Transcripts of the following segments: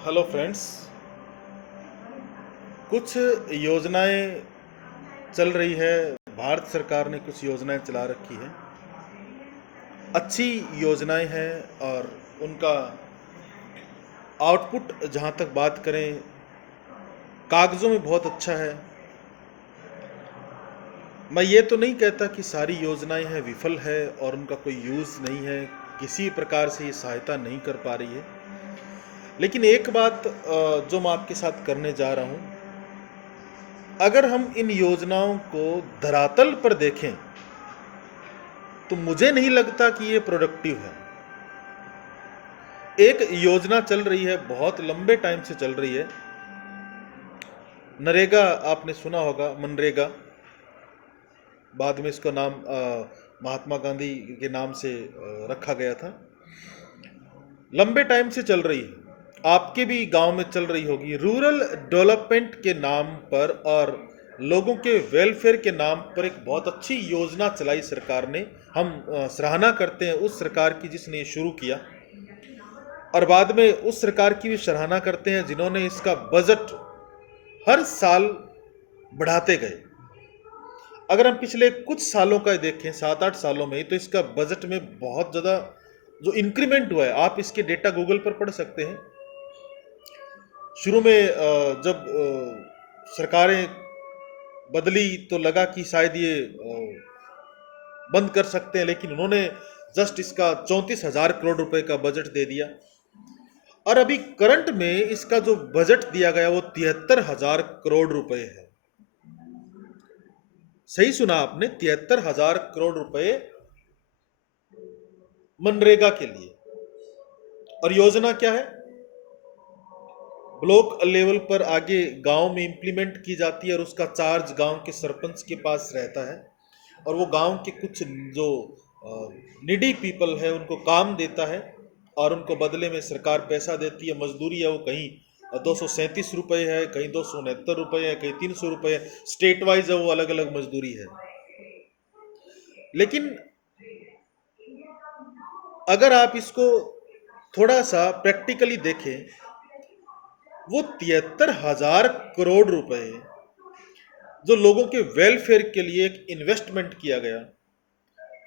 Hello friends. कुछ योजनाएं चल रही है। भारत सरकार ने कुछ योजनाएं चला रखी है। अच्छी योजनाएं हैं और उनका आउटपुट जहां तक बात करें कागज़ों में बहुत अच्छा है। मैं ये तो नहीं कहता कि सारी योजनाएं हैं विफल है और उनका कोई यूज़ नहीं है, किसी प्रकार से ये सहायता नहीं कर पा रही है। लेकिन एक बात जो मैं आपके साथ करने जा रहा हूँ, अगर हम इन योजनाओं को धरातल पर देखें तो मुझे नहीं लगता कि ये प्रोडक्टिव है। एक योजना चल रही है, बहुत लंबे टाइम से चल रही है, नरेगा। आपने सुना होगा, मनरेगा। बाद में इसका नाम महात्मा गांधी के नाम से रखा गया था। लंबे टाइम से चल रही है, आपके भी गांव में चल रही होगी। रूरल डेवलपमेंट के नाम पर और लोगों के वेलफेयर के नाम पर एक बहुत अच्छी योजना चलाई सरकार ने। हम सराहना करते हैं उस सरकार की जिसने ये शुरू किया, और बाद में उस सरकार की भी सराहना करते हैं जिन्होंने इसका बजट हर साल बढ़ाते गए। अगर हम पिछले कुछ सालों का देखें, 7-8 सालों में, तो इसका बजट में बहुत ज़्यादा जो इंक्रीमेंट हुआ है, आप इसके डेटा गूगल पर पढ़ सकते हैं। शुरू में जब सरकारें बदली तो लगा कि शायद ये बंद कर सकते हैं, लेकिन उन्होंने जस्ट इसका 34,000 करोड़ रुपए का बजट दे दिया। और अभी करंट में इसका जो बजट दिया गया वो 73,000 करोड़ रुपए है। सही सुना आपने, 73,000 करोड़ रुपए मनरेगा के लिए। और योजना क्या है? ब्लॉक लेवल पर आगे गांव में इंप्लीमेंट की जाती है और उसका चार्ज गांव के सरपंच के पास रहता है। और वो गांव के कुछ जो निडी पीपल है उनको काम देता है और उनको बदले में सरकार पैसा देती है। मजदूरी है वो कहीं 237 रुपये है, कहीं 269 रुपये है, कहीं 300 रुपये है। स्टेट वाइज है वो, अलग अलग मजदूरी है। लेकिन अगर आप इसको थोड़ा सा प्रैक्टिकली देखें, वो 73,000 करोड़ रुपए जो लोगों के वेलफेयर के लिए एक इन्वेस्टमेंट किया गया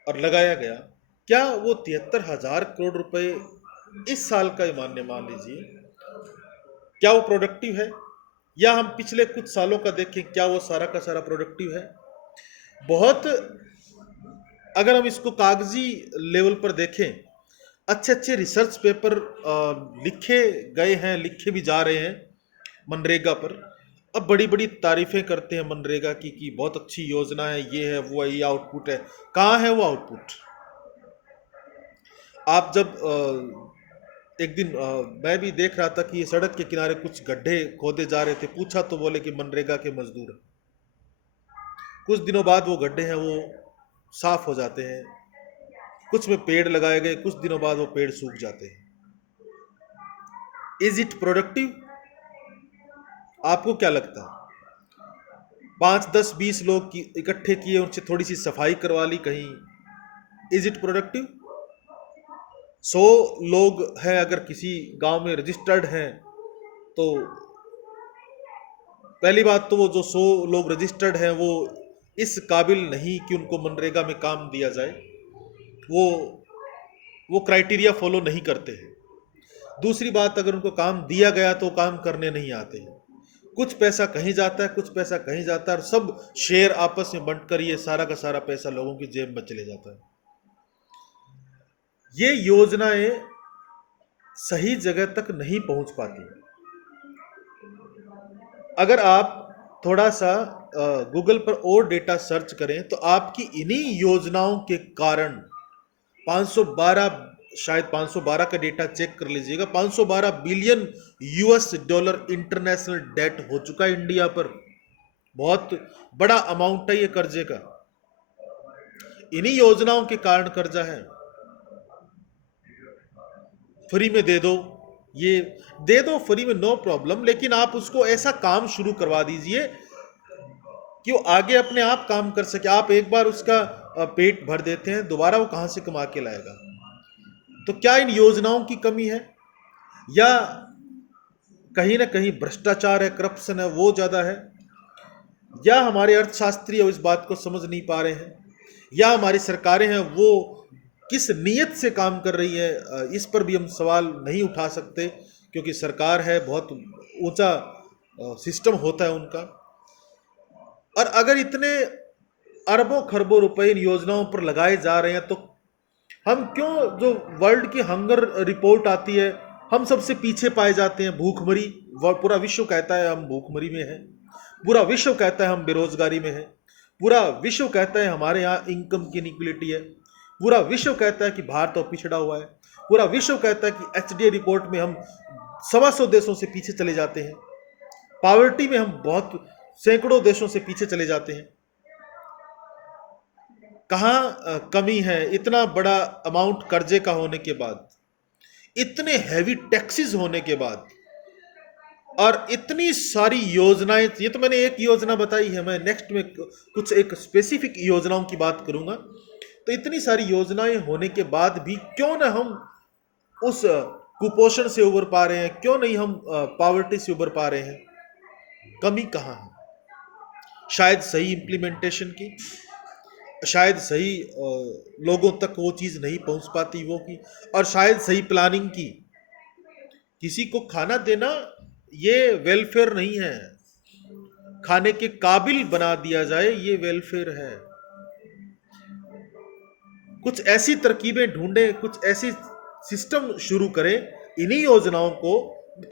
और लगाया गया, क्या वो 73,000 करोड़ रुपए इस साल का मान लीजिए, क्या वो प्रोडक्टिव है? या हम पिछले कुछ सालों का देखें, क्या वो सारा का सारा प्रोडक्टिव है? बहुत, अगर हम इसको कागजी लेवल पर देखें, अच्छे अच्छे रिसर्च पेपर लिखे गए हैं, लिखे भी जा रहे हैं मनरेगा पर। अब बड़ी बड़ी तारीफें करते हैं मनरेगा की कि बहुत अच्छी योजना है, ये है, वो है, ये आउटपुट है। कहाँ है वो आउटपुट? आप जब एक दिन मैं भी देख रहा था कि ये सड़क के किनारे कुछ गड्ढे खोदे जा रहे थे, पूछा तो बोले कि मनरेगा के मजदूर हैं। कुछ दिनों बाद वो गड्ढे हैं वो साफ हो जाते हैं। कुछ में पेड़ लगाए गए, कुछ दिनों बाद वो पेड़ सूख जाते हैं। Is it productive? आपको क्या लगता है? 5, 10, 20 लोग इकट्ठे किए, उनसे थोड़ी सी सफाई करवा ली कहीं, इज इट प्रोडक्टिव? 100 लोग हैं अगर किसी गांव में रजिस्टर्ड हैं, तो पहली बात तो वो जो 100 लोग रजिस्टर्ड हैं वो इस काबिल नहीं कि उनको मनरेगा में काम दिया जाए। वो वो क्राइटेरिया फॉलो नहीं करते हैं। दूसरी बात, अगर उनको काम दिया गया तो काम करने नहीं आते हैं। कुछ पैसा कहीं जाता है, कुछ पैसा कहीं जाता है, और सब शेयर आपस में बंटकर ये सारा का सारा पैसा लोगों की जेब में चले जाता है। ये योजनाएं सही जगह तक नहीं पहुंच पाती। अगर आप थोड़ा सा गूगल पर और डेटा सर्च करें तो आपकी इन्हीं योजनाओं के कारण 512, शायद 512 का डेटा चेक कर लीजिएगा, 512 billion US dollar international debt हो चुका है इंडिया पर। बहुत बड़ा अमाउंट है ये कर्जे का, इन्हीं योजनाओं के कारण कर्जा है। फ्री में दे दो, ये दे दो फ्री में, नो प्रॉब्लम, लेकिन आप उसको ऐसा काम शुरू करवा दीजिए कि वो आगे अपने आप काम कर सके। आप एक बार उसका पेट भर देते हैं, दोबारा वो कहां से कमा के लाएगा? तो क्या इन योजनाओं की कमी है, या कहीं ना कहीं भ्रष्टाचार है, करप्शन है, वो ज़्यादा है, या हमारे अर्थशास्त्री इस बात को समझ नहीं पा रहे हैं, या हमारी सरकारें हैं वो किस नीयत से काम कर रही है, इस पर भी हम सवाल नहीं उठा सकते, क्योंकि सरकार है, बहुत ऊंचा सिस्टम होता है उनका। और अगर इतने अरबों खरबों रुपए इन योजनाओं पर लगाए जा रहे हैं, तो हम क्यों, जो वर्ल्ड की हंगर रिपोर्ट आती है, हम सबसे पीछे पाए जाते हैं, भूखमरी। पूरा विश्व कहता है हम भूखमरी में हैं, पूरा विश्व कहता है हम बेरोजगारी में हैं, पूरा विश्व कहता है हमारे यहाँ इनकम की इनइक्वलिटी है, पूरा विश्व कहता है कि भारत तो पिछड़ा हुआ है, पूरा विश्व कहता है कि एचडीए रिपोर्ट में हम 125 देशों से पीछे चले जाते हैं, पॉवर्टी में हम बहुत सैकड़ों देशों से पीछे चले जाते हैं। कहाँ कमी है? इतना बड़ा अमाउंट कर्जे का होने के बाद, इतने हैवी टैक्सेस होने के बाद, और इतनी सारी योजनाएं, ये तो मैंने एक योजना बताई है, मैं नेक्स्ट में कुछ एक स्पेसिफिक योजनाओं की बात करूंगा। तो इतनी सारी योजनाएं होने के बाद भी क्यों ना हम उस कुपोषण से उबर पा रहे हैं, क्यों नहीं हम पॉवर्टी से उबर पा रहे हैं? कमी कहाँ है? शायद सही इम्प्लीमेंटेशन की, शायद सही लोगों तक वो चीज़ नहीं पहुंच पाती वो की, और शायद सही प्लानिंग की। किसी को खाना देना ये वेलफेयर नहीं है, खाने के काबिल बना दिया जाए ये वेलफेयर है। कुछ ऐसी तरकीबें ढूंढें, कुछ ऐसी सिस्टम शुरू करें, इन्हीं योजनाओं को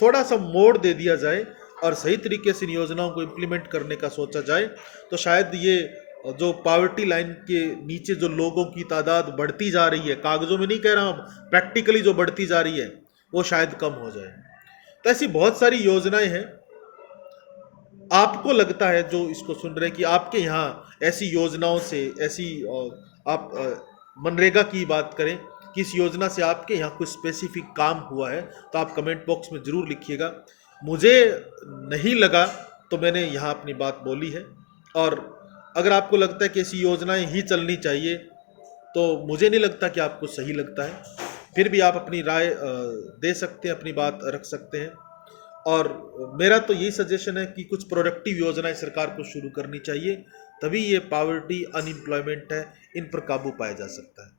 थोड़ा सा मोड़ दे दिया जाए और सही तरीके से इन योजनाओं को इम्प्लीमेंट करने का सोचा जाए, तो शायद ये जो पॉवर्टी लाइन के नीचे जो लोगों की तादाद बढ़ती जा रही है, कागजों में नहीं कह रहा हूँ, प्रैक्टिकली जो बढ़ती जा रही है, वो शायद कम हो जाए। तो ऐसी बहुत सारी योजनाएं हैं। आपको लगता है जो इसको सुन रहे हैं कि आपके यहाँ ऐसी योजनाओं से, ऐसी आप मनरेगा की बात करें कि इस योजना से आपके यहाँ कुछ स्पेसिफिक काम हुआ है, तो आप कमेंट बॉक्स में ज़रूर लिखिएगा। मुझे नहीं लगा तो मैंने यहाँ अपनी बात बोली है, और अगर आपको लगता है कि ऐसी योजनाएं ही चलनी चाहिए, तो मुझे नहीं लगता कि आपको सही लगता है। फिर भी आप अपनी राय दे सकते हैं, अपनी बात रख सकते हैं। और मेरा तो यही सजेशन है कि कुछ प्रोडक्टिव योजनाएं सरकार को शुरू करनी चाहिए, तभी ये पॉवर्टी, अनएम्प्लॉयमेंट है, इन पर काबू पाया जा सकता है।